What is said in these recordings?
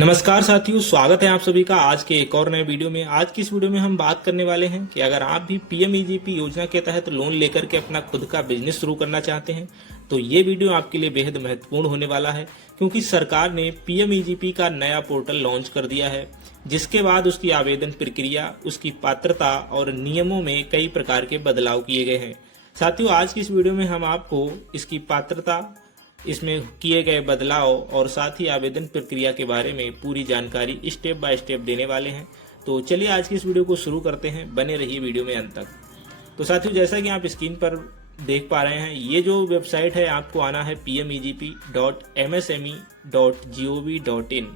नमस्कार साथियों, स्वागत है आप सभी का आज के एक और नए वीडियो में। आज की इस वीडियो में हम बात करने वाले हैं कि अगर आप भी पीएमईजीपी योजना के तहत लोन लेकर के अपना खुद का बिजनेस शुरू करना चाहते हैं तो ये वीडियो आपके लिए बेहद महत्वपूर्ण होने वाला है, क्योंकि सरकार ने पीएमईजीपी का नया पोर्टल लॉन्च कर दिया है, जिसके बाद उसकी आवेदन प्रक्रिया, उसकी पात्रता और नियमों में कई प्रकार के बदलाव किए गए हैं। साथियों, आज की इस वीडियो में हम आपको इसकी पात्रता, इसमें किए गए बदलाव और साथ ही आवेदन प्रक्रिया के बारे में पूरी जानकारी स्टेप बाय स्टेप देने वाले हैं। तो चलिए आज की इस वीडियो को शुरू करते हैं, बने रहिए वीडियो में अंत तक। तो साथियों, जैसा कि आप स्क्रीन पर देख पा रहे हैं, ये जो वेबसाइट है आपको आना है pmegp.msme.gov.in।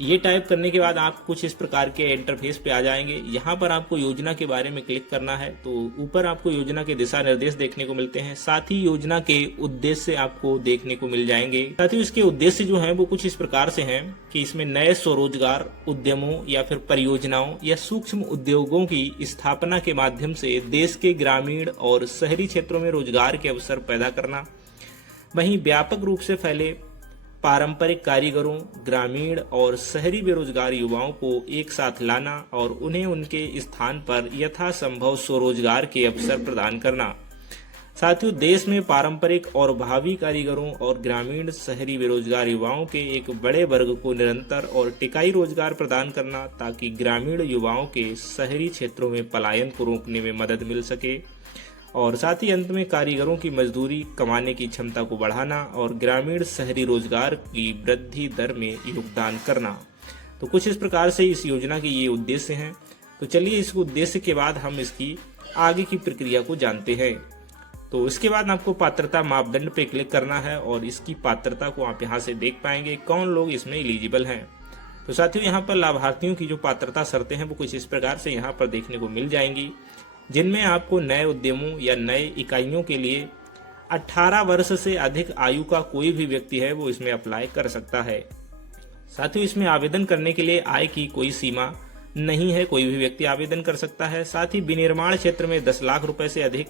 ये टाइप करने के बाद आप कुछ इस प्रकार के इंटरफेस पे आ जाएंगे। यहाँ पर आपको योजना के बारे में क्लिक करना है तो ऊपर आपको योजना के दिशा निर्देश देखने को मिलते हैं, साथ ही योजना के उद्देश्य आपको देखने को मिल जाएंगे। साथ ही इसके उद्देश्य जो हैं वो कुछ इस प्रकार से हैं कि इसमें नए स्वरोजगार उद्यमों या फिर परियोजनाओं या सूक्ष्म उद्योगों की स्थापना के माध्यम से देश के ग्रामीण और शहरी क्षेत्रों में रोजगार के अवसर पैदा करना, वहीं व्यापक रूप से फैले पारंपरिक कारीगरों, ग्रामीण और शहरी बेरोजगार युवाओं को एक साथ लाना और उन्हें उनके स्थान पर यथासंभव स्वरोजगार के अवसर प्रदान करना। साथियों, देश में पारंपरिक और भावी कारीगरों और ग्रामीण शहरी बेरोजगार युवाओं के एक बड़े वर्ग को निरंतर और टिकाई रोजगार प्रदान करना, ताकि ग्रामीण युवाओं के शहरी क्षेत्रों में पलायन को रोकने में मदद मिल सके, और साथ ही अंत में कारीगरों की मजदूरी कमाने की क्षमता को बढ़ाना और ग्रामीण शहरी रोजगार की वृद्धि दर में योगदान करना। तो कुछ इस प्रकार से इस योजना के ये उद्देश्य हैं। तो चलिए इस उद्देश्य के बाद हम इसकी आगे की प्रक्रिया को जानते हैं। तो इसके बाद आपको पात्रता मापदंड पे क्लिक करना है और इसकी पात्रता को आप यहाँ से देख पाएंगे कौन लोग इसमें एलिजिबल हैं। तो साथियों, यहाँ पर लाभार्थियों की जो पात्रता शर्तें हैं वो कुछ इस प्रकार से यहाँ पर देखने को मिल जाएंगी, जिनमें आपको नए उद्यमों या नए इकाइयों के लिए 18 वर्ष से अधिक आयु का कोई भी व्यक्ति है वो इसमें अप्लाई कर सकता है। साथियों, इसमें आवेदन करने के लिए आय की कोई सीमा नहीं है, कोई भी व्यक्ति आवेदन कर सकता है। साथ ही विनिर्माण क्षेत्र में 10 लाख रुपए से अधिक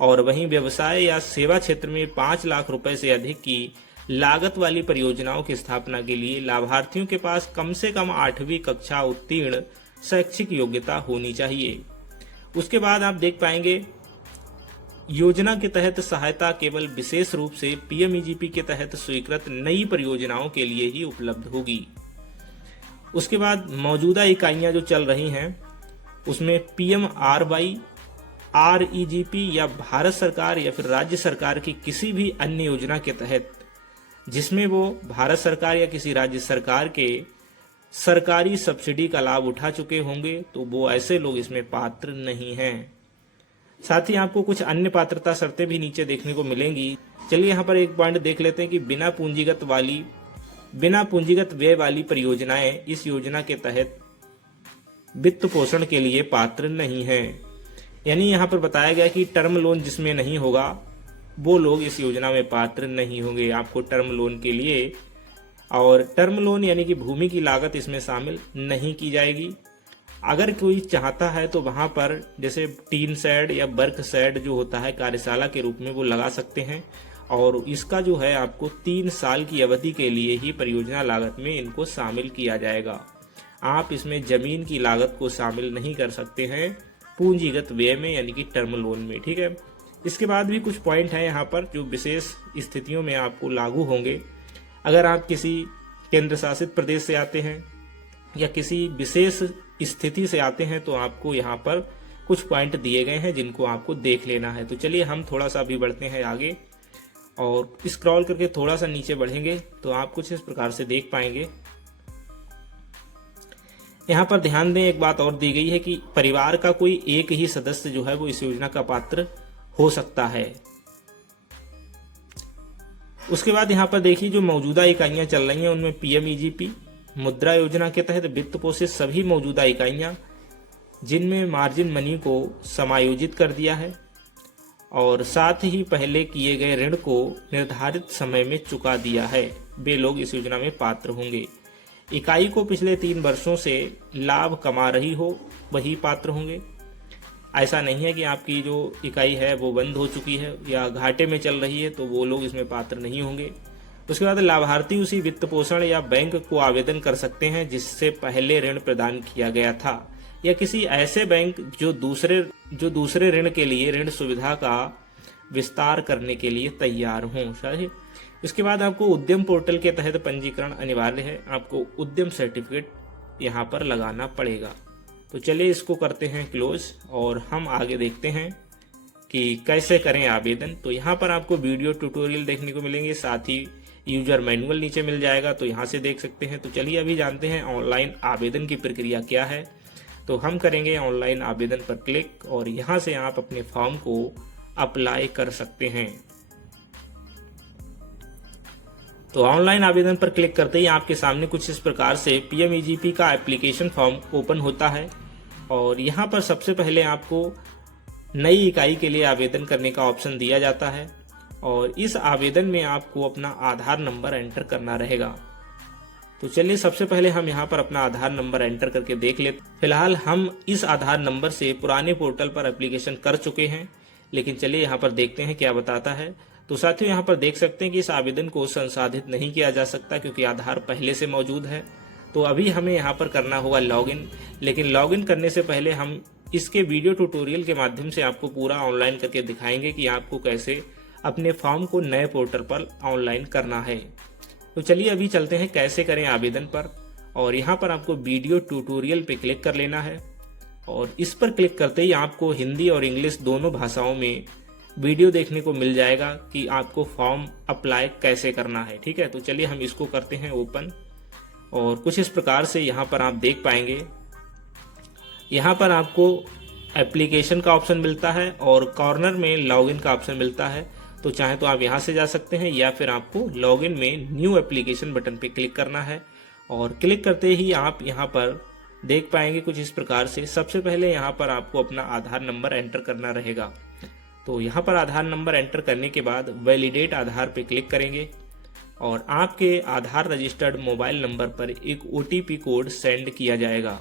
और वहीं व्यवसाय या सेवा क्षेत्र में 5 लाख रुपए से अधिक की लागत वाली परियोजनाओं की स्थापना के लिए लाभार्थियों के पास कम से कम 8वीं कक्षा उत्तीर्ण शैक्षिक योग्यता होनी चाहिए। उसके बाद आप देख पाएंगे योजना के तहत सहायता केवल विशेष रूप से पीएमईजीपी के तहत स्वीकृत नई परियोजनाओं के लिए ही उपलब्ध होगी। उसके बाद मौजूदा इकाइयां जो चल रही हैं उसमें पीएमआरवाई, आरईजीपी या भारत सरकार या फिर राज्य सरकार की किसी भी अन्य योजना के तहत जिसमें वो भारत सरकार या किसी राज्य सरकार के सरकारी सब्सिडी का लाभ उठा चुके होंगे तो वो ऐसे लोग इसमें पात्र नहीं हैं। साथ ही आपको कुछ अन्य पात्रता शर्तें भी नीचे देखने को मिलेंगी। चलिए यहाँ पर एक पॉइंट देख लेते हैं कि बिना पूंजीगत व्यय वाली परियोजनाएं इस योजना के तहत वित्त पोषण के लिए पात्र नहीं हैं। यानी यहाँ पर बताया गया कि टर्म लोन जिसमें नहीं होगा वो लोग इस योजना में पात्र नहीं होंगे। आपको टर्म लोन के लिए और टर्म लोन यानी कि भूमि की लागत इसमें शामिल नहीं की जाएगी। अगर कोई चाहता है तो वहां पर जैसे टीन शेड या बर्क शेड जो होता है कार्यशाला के रूप में वो लगा सकते हैं, और इसका जो है आपको 3 साल की अवधि के लिए ही परियोजना लागत में इनको शामिल किया जाएगा। आप इसमें जमीन की लागत को शामिल नहीं कर सकते हैं पूंजीगत व्यय में यानी कि टर्म लोन में। ठीक है, इसके बाद भी कुछ पॉइंट है यहाँ पर जो विशेष स्थितियों में आपको लागू होंगे। अगर आप किसी केंद्र शासित प्रदेश से आते हैं या किसी विशेष स्थिति से आते हैं तो आपको यहाँ पर कुछ पॉइंट दिए गए हैं जिनको आपको देख लेना है। तो चलिए हम थोड़ा सा अभी बढ़ते हैं आगे और स्क्रॉल करके थोड़ा सा नीचे बढ़ेंगे तो आप कुछ इस प्रकार से देख पाएंगे। यहाँ पर ध्यान दें, एक बात और दी गई है कि परिवार का कोई एक ही सदस्य जो है वो इस योजना का पात्र हो सकता है। उसके बाद यहाँ पर देखिए जो मौजूदा इकाइयां चल रही हैं उनमें पीएमईजीपी मुद्रा योजना के तहत वित्त पोषित सभी मौजूदा इकाइयां जिनमें मार्जिन मनी को समायोजित कर दिया है और साथ ही पहले किए गए ऋण को निर्धारित समय में चुका दिया है, वे लोग इस योजना में पात्र होंगे। इकाई को पिछले 3 वर्षों से लाभ कमा रही हो वही पात्र होंगे। ऐसा नहीं है कि आपकी जो इकाई है वो बंद हो चुकी है या घाटे में चल रही है तो वो लोग इसमें पात्र नहीं होंगे। उसके बाद लाभार्थी उसी वित्त पोषण या बैंक को आवेदन कर सकते हैं जिससे पहले ऋण प्रदान किया गया था, या किसी ऐसे बैंक जो दूसरे ऋण के लिए ऋण सुविधा का विस्तार करने के लिए तैयार हों। सही। इसके बाद आपको उद्यम पोर्टल के तहत पंजीकरण अनिवार्य है, आपको उद्यम सर्टिफिकेट यहाँ पर लगाना पड़ेगा। तो चलिए इसको करते हैं क्लोज और हम आगे देखते हैं कि कैसे करें आवेदन। तो यहाँ पर आपको वीडियो ट्यूटोरियल देखने को मिलेंगे, साथ ही यूजर मैनुअल नीचे मिल जाएगा, तो यहाँ से देख सकते हैं। तो चलिए अभी जानते हैं ऑनलाइन आवेदन की प्रक्रिया क्या है। तो हम करेंगे ऑनलाइन आवेदन पर क्लिक और यहाँ से आप अपने फॉर्म को अप्लाई कर सकते हैं। तो ऑनलाइन आवेदन पर क्लिक करते ही आपके सामने कुछ इस प्रकार से पीएमईजीपी का एप्लीकेशन फॉर्म ओपन होता है और यहाँ पर सबसे पहले आपको नई इकाई के लिए आवेदन करने का ऑप्शन दिया जाता है और इस आवेदन में आपको अपना आधार नंबर एंटर करना रहेगा। तो चलिए सबसे पहले हम यहाँ पर अपना आधार नंबर एंटर करके देख लेते। फिलहाल हम इस आधार नंबर से पुराने पोर्टल पर एप्लीकेशन कर चुके हैं, लेकिन चलिए यहाँ पर देखते हैं क्या बताता है। तो साथियों यहाँ पर देख सकते हैं कि इस आवेदन को संसाधित नहीं किया जा सकता क्योंकि आधार पहले से मौजूद है। तो अभी हमें यहाँ पर करना होगा लॉगिन, लेकिन लॉगिन करने से पहले हम इसके वीडियो ट्यूटोरियल के माध्यम से आपको पूरा ऑनलाइन करके दिखाएंगे कि आपको कैसे अपने फॉर्म को नए पोर्टल पर ऑनलाइन करना है। तो चलिए अभी चलते हैं कैसे करें आवेदन पर, और यहाँ पर आपको वीडियो ट्यूटोरियल पे क्लिक कर लेना है और इस पर क्लिक करते ही आपको हिंदी और इंग्लिश दोनों भाषाओं में वीडियो देखने को मिल जाएगा कि आपको फॉर्म अप्लाई कैसे करना है। ठीक है, तो चलिए हम इसको करते हैं ओपन और कुछ इस प्रकार से यहाँ पर आप देख पाएंगे। यहाँ पर आपको एप्लीकेशन का ऑप्शन मिलता है और कॉर्नर में लॉगिन का ऑप्शन मिलता है। तो चाहे तो आप यहाँ से जा सकते हैं या फिर आपको लॉगिन में न्यू एप्लीकेशन बटन पे क्लिक करना है और क्लिक करते ही आप यहाँ पर देख पाएंगे कुछ इस प्रकार से। सबसे पहले यहाँ पर आपको अपना आधार नंबर एंटर करना रहेगा। तो यहाँ पर आधार नंबर एंटर करने के बाद वैलिडेट आधार पे क्लिक करेंगे और आपके आधार रजिस्टर्ड मोबाइल नंबर पर एक OTP कोड सेंड किया जाएगा।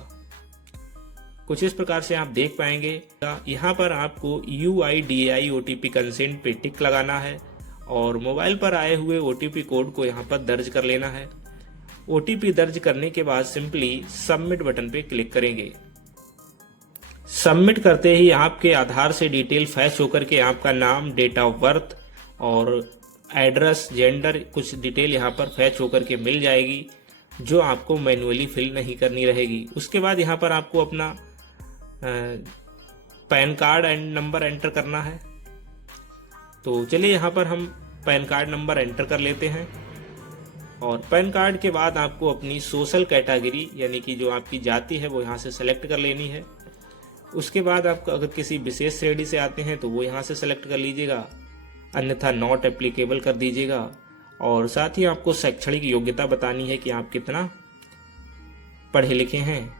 कुछ इस प्रकार से आप देख पाएंगे। यहाँ पर आपको UIDAI OTP कंसेंट पे टिक लगाना है और मोबाइल पर आए हुए OTP कोड को यहाँ पर दर्ज कर लेना है। OTP दर्ज करने के बाद सिंपली सबमिट बटन पे क्लिक करेंगे। सबमिट करते ही आपके आधार से डिटेल फैच होकर के आपका नाम, डेट ऑफ बर्थ और एड्रेस, जेंडर, कुछ डिटेल यहाँ पर फैच होकर के मिल जाएगी जो आपको मैन्युअली फिल नहीं करनी रहेगी। उसके बाद यहाँ पर आपको अपना पैन कार्ड नंबर एंटर करना है। तो चलिए यहाँ पर हम पैन कार्ड नंबर एंटर कर लेते हैं और पैन कार्ड के बाद आपको अपनी सोशल कैटेगरी यानी कि जो आपकी जाति है वो यहाँ से सेलेक्ट कर लेनी है। उसके बाद आपको अगर किसी विशेष श्रेणी से आते हैं तो वो यहाँ से सेलेक्ट कर लीजिएगा, अन्यथा नॉट एप्लीकेबल कर दीजिएगा। और साथ ही आपको शैक्षणिक योग्यता बतानी है कि आप कितना पढ़े लिखे हैं।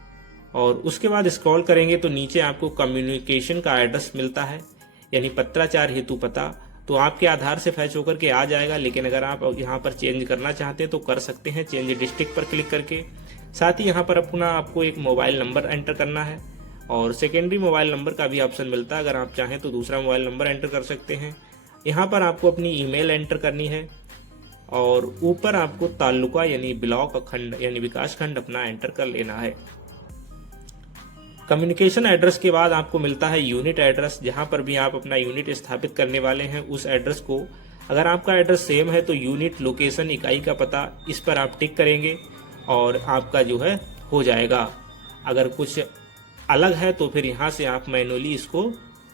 और उसके बाद स्क्रॉल करेंगे तो नीचे आपको कम्युनिकेशन का एड्रेस मिलता है यानी पत्राचार हेतु पता। तो आपके आधार से फैच होकर के आ जाएगा, लेकिन अगर आप यहाँ पर चेंज करना चाहते हैं तो कर सकते हैं चेंज डिस्ट्रिक्ट पर क्लिक करके। साथ ही यहाँ पर अपना आपको एक मोबाइल नंबर एंटर करना है और सेकेंडरी मोबाइल नंबर का भी ऑप्शन मिलता है, अगर आप चाहें तो दूसरा मोबाइल नंबर एंटर कर सकते हैं। यहाँ पर आपको अपनी ईमेल एंटर करनी है और ऊपर आपको तालुका यानी ब्लॉक खंड यानी विकास खंड अपना एंटर कर लेना है। कम्युनिकेशन एड्रेस के बाद आपको मिलता है यूनिट एड्रेस, जहां पर भी आप अपना यूनिट स्थापित करने वाले हैं उस एड्रेस को, अगर आपका एड्रेस सेम है तो यूनिट लोकेशन इकाई का पता इस पर आप टिक करेंगे और आपका जो है हो जाएगा। अगर कुछ अलग है तो फिर यहाँ से आप मैनुअली इसको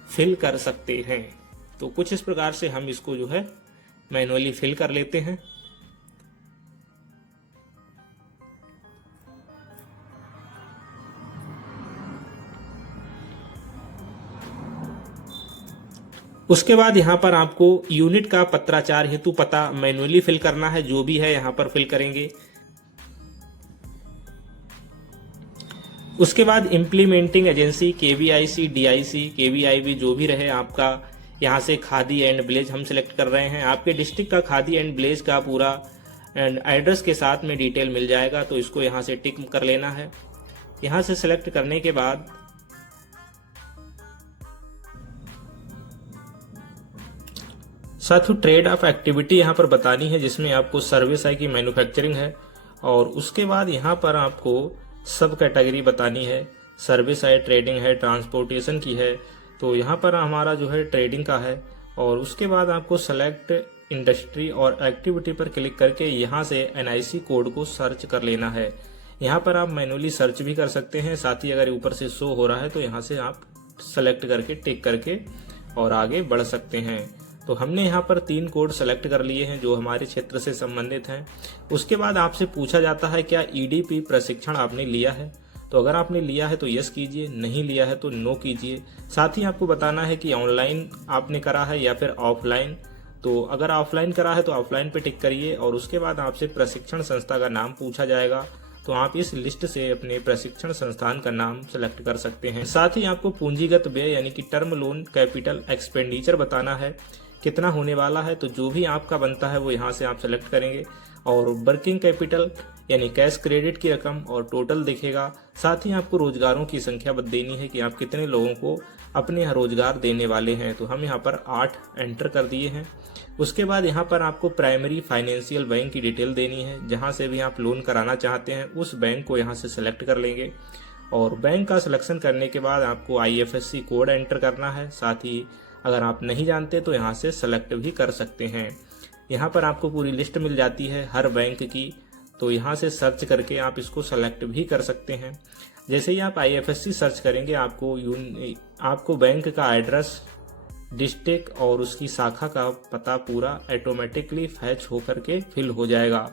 फिल कर सकते हैं। तो कुछ इस प्रकार से हम इसको जो है मैनुअली फिल कर लेते हैं। उसके बाद यहाँ पर आपको यूनिट का पत्राचार हेतु पता मैनुअली फिल करना है, जो भी है यहाँ पर फिल करेंगे। उसके बाद implementing agency KVIC, DIC, KVIB जो भी रहे आपका, यहाँ से खादी एंड विलेज हम सिलेक्ट कर रहे हैं। आपके डिस्ट्रिक्ट का खादी एंड विलेज का पूरा एड्रेस के साथ में डिटेल मिल जाएगा, तो इसको यहाँ से टिक कर लेना है। यहाँ से सिलेक्ट करने के बाद साथियों ट्रेड ऑफ एक्टिविटी यहाँ पर बतानी है, जिसमें आपको सर्विस है कि मैन्युफैक्चरिंग है, और उसके बाद यहाँ पर आपको सब कैटेगरी बतानी है। सर्विस है, ट्रेडिंग है, ट्रांसपोर्टेशन की है। तो यहाँ पर हमारा जो है ट्रेडिंग का है, और उसके बाद आपको सेलेक्ट इंडस्ट्री और एक्टिविटी पर क्लिक करके यहाँ से NIC कोड को सर्च कर लेना है। यहाँ पर आप मैनुअली सर्च भी कर सकते हैं, साथ ही अगर ऊपर से शो हो रहा है तो यहाँ से आप सेलेक्ट करके टिक करके और आगे बढ़ सकते हैं। तो हमने यहाँ पर 3 कोड सेलेक्ट कर लिए हैं जो हमारे क्षेत्र से संबंधित हैं। उसके बाद आपसे पूछा जाता है क्या EDP प्रशिक्षण आपने लिया है। तो अगर आपने लिया है तो यस कीजिए, नहीं लिया है तो नो कीजिए। साथ ही आपको बताना है कि ऑनलाइन आपने करा है या फिर ऑफलाइन। तो अगर ऑफलाइन करा है तो ऑफलाइन पे टिक करिए, और उसके बाद आपसे प्रशिक्षण संस्था का नाम पूछा जाएगा। तो आप इस लिस्ट से अपने प्रशिक्षण संस्थान का नाम सेलेक्ट कर सकते हैं। साथ ही आपको पूंजीगत व्यय यानी कि टर्म लोन कैपिटल एक्सपेंडिचर बताना है कितना होने वाला है। तो जो भी आपका बनता है वो यहाँ से आप सेलेक्ट करेंगे, और वर्किंग कैपिटल यानी कैश क्रेडिट की रकम और टोटल दिखेगा। साथ ही आपको रोजगारों की संख्या देनी है कि आप कितने लोगों को अपने यहाँ रोजगार देने वाले हैं। तो हम यहाँ पर 8 एंटर कर दिए हैं। उसके बाद यहाँ पर आपको प्राइमरी फाइनेंशियल बैंक की डिटेल देनी है, जहाँ से भी आप लोन कराना चाहते हैं उस बैंक को यहाँ से सेलेक्ट कर लेंगे, और बैंक का सिलेक्शन करने के बाद आपको IFSC कोड एंटर करना है। साथ ही अगर आप नहीं जानते तो यहाँ से सेलेक्ट भी कर सकते हैं। यहाँ पर आपको पूरी लिस्ट मिल जाती है हर बैंक की, तो यहाँ से सर्च करके आप इसको सेलेक्ट भी कर सकते हैं। जैसे ही आप IFSC सर्च करेंगे आपको बैंक का एड्रेस, डिस्ट्रिक्ट और उसकी शाखा का पता पूरा ऑटोमेटिकली फैच होकर के फिल हो जाएगा।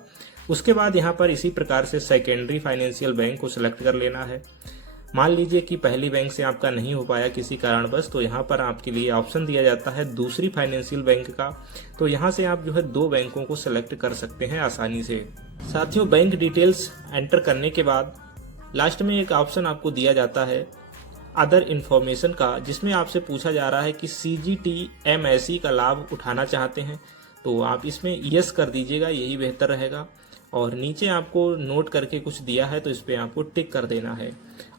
उसके बाद यहाँ पर इसी प्रकार से सेकेंडरी फाइनेंशियल बैंक को सिलेक्ट कर लेना है। मान लीजिए कि पहली बैंक से आपका नहीं हो पाया किसी कारणवश, तो यहाँ पर आपके लिए ऑप्शन दिया जाता है दूसरी फाइनेंशियल बैंक का। तो यहाँ से आप जो है 2 बैंकों को सिलेक्ट कर सकते हैं आसानी से। साथियों बैंक डिटेल्स एंटर करने के बाद लास्ट में एक ऑप्शन आपको दिया जाता है अदर इन्फॉर्मेशन का, जिसमें आपसे पूछा जा रहा है कि CGTMSE का लाभ उठाना चाहते हैं। तो आप इसमें यस कर दीजिएगा, यही बेहतर रहेगा। और नीचे आपको नोट करके कुछ दिया है तो इस पर आपको टिक कर देना है।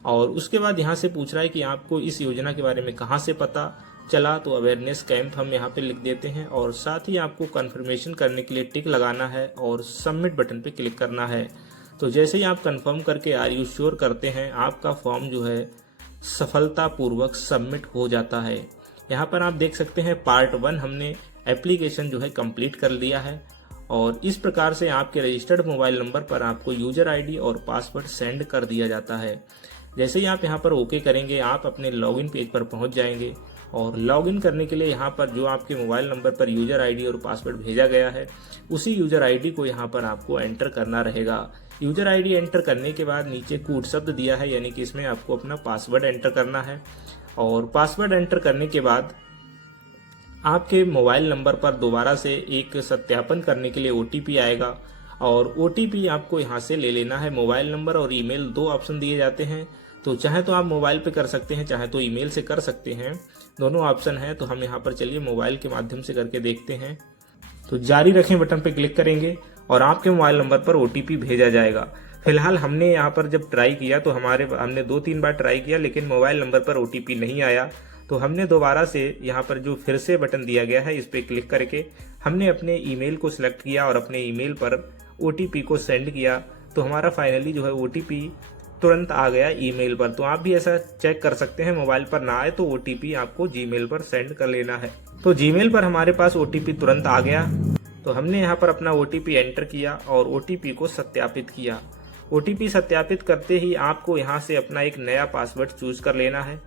और उसके बाद यहाँ से पूछ रहा है कि आपको इस योजना के बारे में कहाँ से पता चला। तो अवेयरनेस कैंप हम यहाँ पे लिख देते हैं, और साथ ही आपको कंफर्मेशन करने के लिए टिक लगाना है और सबमिट बटन पे क्लिक करना है। तो जैसे ही आप कंफर्म करके आर यू श्योर करते हैं, आपका फॉर्म जो है सफलतापूर्वक सबमिट हो जाता है। यहाँ पर आप देख सकते हैं पार्ट 1 हमने एप्लीकेशन जो है कंप्लीट कर लिया है, और इस प्रकार से आपके रजिस्टर्ड मोबाइल नंबर पर आपको यूजर आईडी और पासवर्ड सेंड कर दिया जाता है। जैसे ही आप यहाँ पर ओके करेंगे, आप अपने लॉगिन पेज पर पहुँच जाएंगे, और लॉगिन करने के लिए यहाँ पर जो आपके मोबाइल नंबर पर यूजर आईडी और पासवर्ड भेजा गया है उसी यूजर आईडी को यहाँ पर आपको एंटर करना रहेगा। यूजर आईडी एंटर करने के बाद नीचे कूट शब्द दिया है, यानी कि इसमें आपको अपना पासवर्ड एंटर करना है, और पासवर्ड एंटर करने के बाद आपके मोबाइल नंबर पर दोबारा से एक सत्यापन करने के लिए OTP आएगा, और OTP आपको यहाँ से ले लेना है। मोबाइल नंबर और ईमेल 2 ऑप्शन दिए जाते हैं, तो चाहे तो आप मोबाइल पे कर सकते हैं, चाहे तो ईमेल से कर सकते हैं, दोनों ऑप्शन है। तो हम यहाँ पर चलिए मोबाइल के माध्यम से करके देखते हैं। तो जारी रखें बटन पे क्लिक करेंगे और आपके मोबाइल नंबर पर OTP भेजा जाएगा। फिलहाल हमने यहाँ पर जब ट्राई किया तो हमने 2-3 बार ट्राई किया, लेकिन मोबाइल नंबर पर OTP नहीं आया। तो हमने दोबारा से यहाँ पर जो फिर से बटन दिया गया है इस पर क्लिक करके हमने अपने ईमेल को सिलेक्ट किया और अपने ईमेल पर OTP को सेंड किया। तो हमारा फाइनली जो है OTP तुरंत आ गया ईमेल पर। तो आप भी ऐसा चेक कर सकते हैं, मोबाइल पर ना आए तो OTP आपको जीमेल पर सेंड कर लेना है। तो जीमेल पर हमारे पास OTP तुरंत आ गया, तो हमने यहाँ पर अपना OTP एंटर किया और OTP को सत्यापित किया। OTP सत्यापित करते ही आपको यहाँ से अपना एक नया पासवर्ड चूज कर लेना है,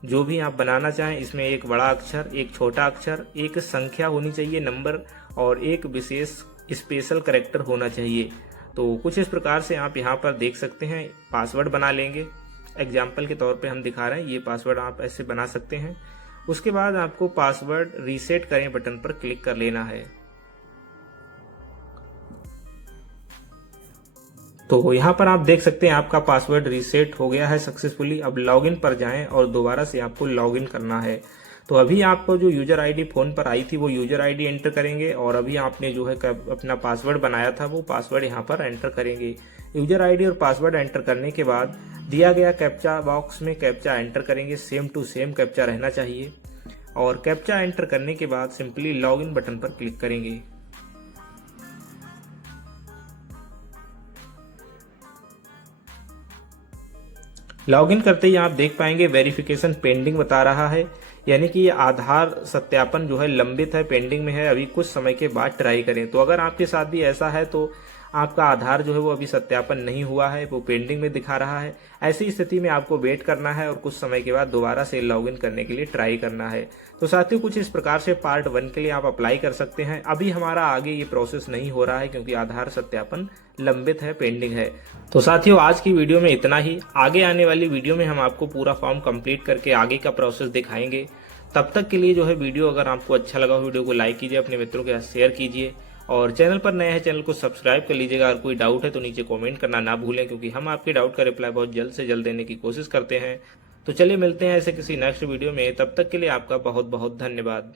जो भी आप बनाना चाहें। इसमें एक बड़ा अक्षर, एक छोटा अक्षर, एक संख्या होनी चाहिए नंबर, और एक विशेष स्पेशल कैरेक्टर होना चाहिए। तो कुछ इस प्रकार से आप यहाँ पर देख सकते हैं पासवर्ड बना लेंगे। एग्जाम्पल के तौर पे हम दिखा रहे हैं, ये पासवर्ड आप ऐसे बना सकते हैं। उसके बाद आपको पासवर्ड रीसेट करें बटन पर क्लिक कर लेना है। तो यहाँ पर आप देख सकते हैं आपका पासवर्ड रीसेट हो गया है सक्सेसफुली। अब लॉगिन पर जाएं और दोबारा से आपको लॉगिन करना है। तो अभी आपको जो यूजर आईडी फोन पर आई थी वो यूजर आईडी एंटर करेंगे, और अभी आपने जो है अपना पासवर्ड बनाया था वो पासवर्ड यहाँ पर एंटर करेंगे। यूजर आईडी और पासवर्ड एंटर करने के बाद दिया गया कैप्चा बॉक्स में कैप्चा एंटर करेंगे। सेम टू सेम कैप्चा रहना चाहिए, और कैप्चा एंटर करने के बाद सिंपली लॉगिन बटन पर क्लिक करेंगे। लॉगिन करते ही आप देख पाएंगे वेरिफिकेशन पेंडिंग बता रहा है, यानी कि ये आधार सत्यापन जो है लंबित है, पेंडिंग में है, अभी कुछ समय के बाद ट्राई करें। तो अगर आपके साथ भी ऐसा है तो आपका आधार जो है वो अभी सत्यापन नहीं हुआ है, वो पेंडिंग में दिखा रहा है, ऐसी स्थिति में आपको वेट करना है और कुछ समय के बाद दोबारा से लॉगिन करने के लिए ट्राई करना है। तो साथियों कुछ इस प्रकार से पार्ट 1 के लिए आप अप्लाई कर सकते हैं। अभी हमारा आगे ये प्रोसेस नहीं हो रहा है क्योंकि आधार सत्यापन लंबित है, पेंडिंग है। तो साथियों आज की वीडियो में इतना ही। आगे आने वाली वीडियो में हम आपको पूरा फॉर्म कंप्लीट करके आगे का प्रोसेस दिखाएंगे। तब तक के लिए जो है वीडियो अगर आपको अच्छा लगा वीडियो को लाइक कीजिए, अपने मित्रों के साथ शेयर कीजिए और चैनल पर नए हैं चैनल को सब्सक्राइब कर लीजिएगा। अगर कोई डाउट है तो नीचे कमेंट करना ना भूलें, क्योंकि हम आपके डाउट का रिप्लाई बहुत जल्द से जल्द देने की कोशिश करते हैं। तो चलिए मिलते हैं ऐसे किसी नेक्स्ट वीडियो में, तब तक के लिए आपका बहुत बहुत धन्यवाद।